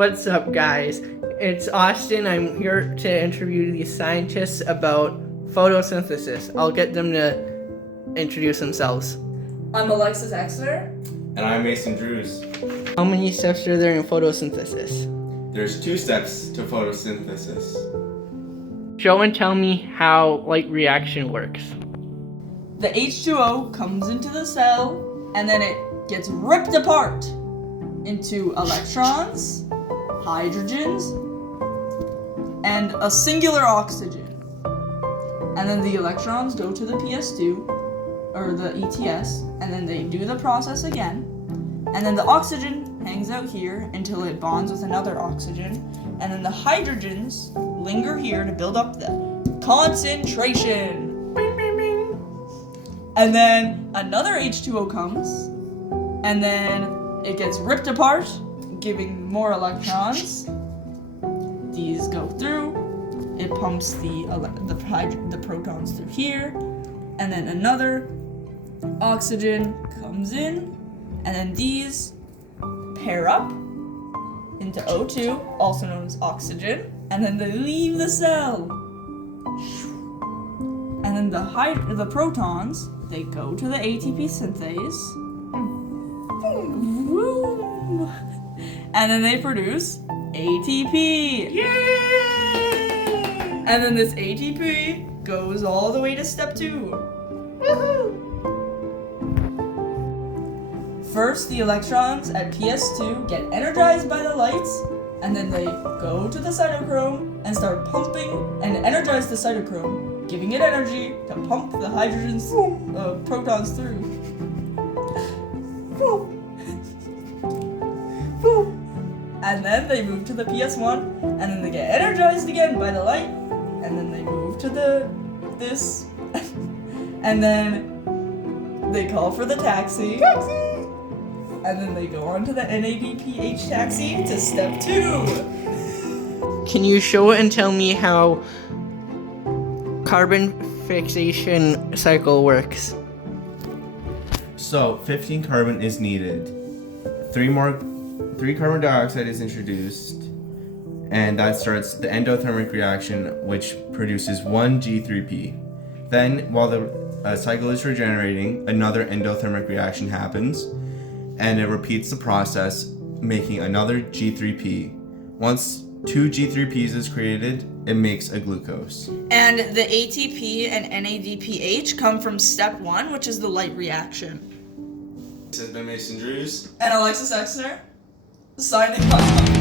What's up, guys? It's Austin. I'm here to interview these scientists about photosynthesis. I'll get them to introduce themselves. I'm Alexis Exner. And I'm Mason Drews. How many steps are there in photosynthesis? There's 2 steps to photosynthesis. Show and tell me how light reaction works. The H2O comes into the cell and then it gets ripped apart into electrons, hydrogens, and a singular oxygen. And then the electrons go to the PS2, or the ETS, and then they do the process again. And then the oxygen hangs out here until it bonds with another oxygen. And then the hydrogens linger here to build up the concentration. Bing, bing, bing. And then another H2O comes, and then it gets ripped apart, giving more electrons. These go through. It pumps the protons through here, and then another oxygen comes in, and then these pair up into O2, also known as oxygen, and then they leave the cell. And then the protons, they go to the ATP synthase. And then they produce ATP. Yay! And then this ATP goes all the way to step 2. Woohoo! First, the electrons at PS2 get energized by the lights, and then they go to the cytochrome and start pumping and energize the cytochrome, giving it energy to pump the protons through. And then they move to the PS1, and then they get energized again by the light, and then they move to this, and then they call for the taxi, and then they go on to the NADPH taxi to step 2. Can you show and tell me how carbon fixation cycle works? So 15 carbon is needed. 3 carbon dioxide is introduced, and that starts the endothermic reaction, which produces 1 G3P. Then, while the cycle is regenerating, another endothermic reaction happens, and it repeats the process, making another G3P. Once 2 G3Ps is created, it makes a glucose. And the ATP and NADPH come from step 1, which is the light reaction. This has been Mason Drews. And Alexis Exner, signing off.